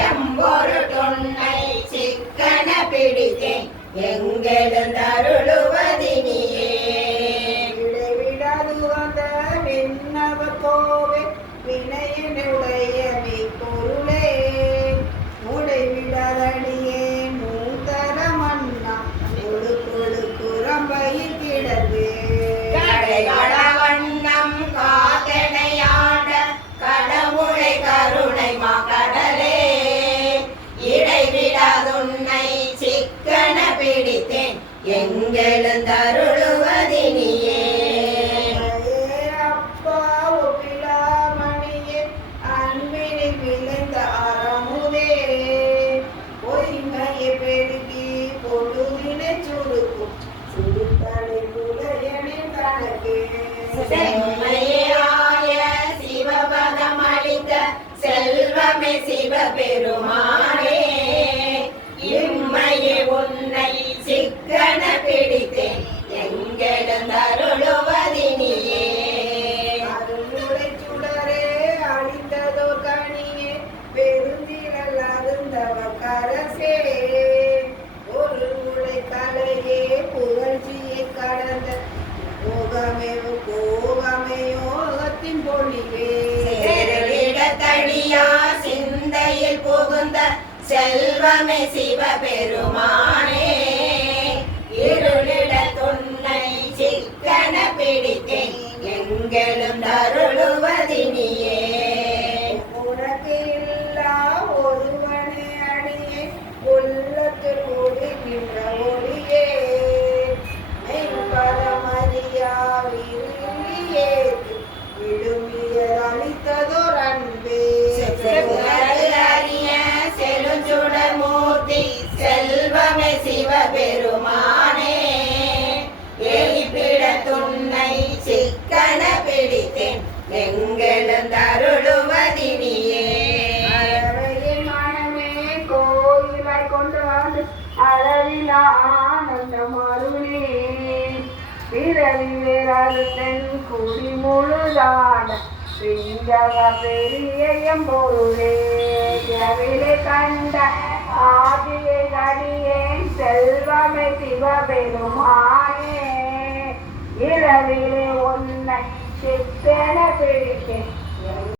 எம்பொருட்டுன்னை சிக்கன பிடித்தேன் எங்கெழுந்தருளுவதினியே. இடைவிடாது வந்த விண்ணவ கோவே வினையனுடைய மெய்ப்பொருளே உடைவிடாதடியே மூத்தர மன்னா கொடு கொடு குரம்பையில் கிடந்து வண்ணம் காத்தனையாண்ட கடவுளை கருணை மாகடலே இடைவிடாதுன்னை சிக்கன பிடித்தேன் எங்கெழுந்தருளுவதினியே. அப்பா ஒப்பிலாமணியே அன்பினில் விளைந்த அறமுதே பொய்மையை பெருகி பொழுதினை சுருக்கும் சுருத்தலை புலையனின் கணக்கு செம்மையாய சிவபதம் அளித்த செல்வமே சிவபெருமானே இம்மையே உன்னை சிக்கன பிடித்தேன் எங்கெழுந்தருளுவதினியே. அருளுடை சுடரே அழிந்ததோ கனியே பெருந்திரல் அருந்தவ கரசே ஒரு உடை கலையே புகழ்ச்சியை கடந்த போகமேவோ கோகமையோகத்தின் பொழிவே தடியா சிந்தையில் புகுந்த செல்வமே சிவபெருமானே இருளிட துன்னை சிக்கன பிடித்தேன் எங்கெழுந்தருளுவதினியே. உனக்கு இல்லா ஒருவனே அடியே உள்ளத்தில் ஒடுகின்ற ஒளியே மெய்பதமறியா விரும்பியே விழுமியர் அளித்ததோர் அன்பே அறிய செழுஞ்சுடர் மூர்த்தி செல்வமே சிவபெருமானே எலிப்பிட துன்னை சிக்கன பிடித்தேன் எங்கெழுந்தருளுவதினியே. அறவையின் மனமே கோயிலாய் கொண்டு வந்து அளவில் ஆனந்தம் அருளே பிறவி வேறாதன் குடி முழுதான பிஞ்சக பெரிய எம்பொருளே இரவிலே கண்ட ஆதியை அடியேன் செல்வமே சிவபெருமானே இரவிலே உன்னை சித்தன பிடித்தேன்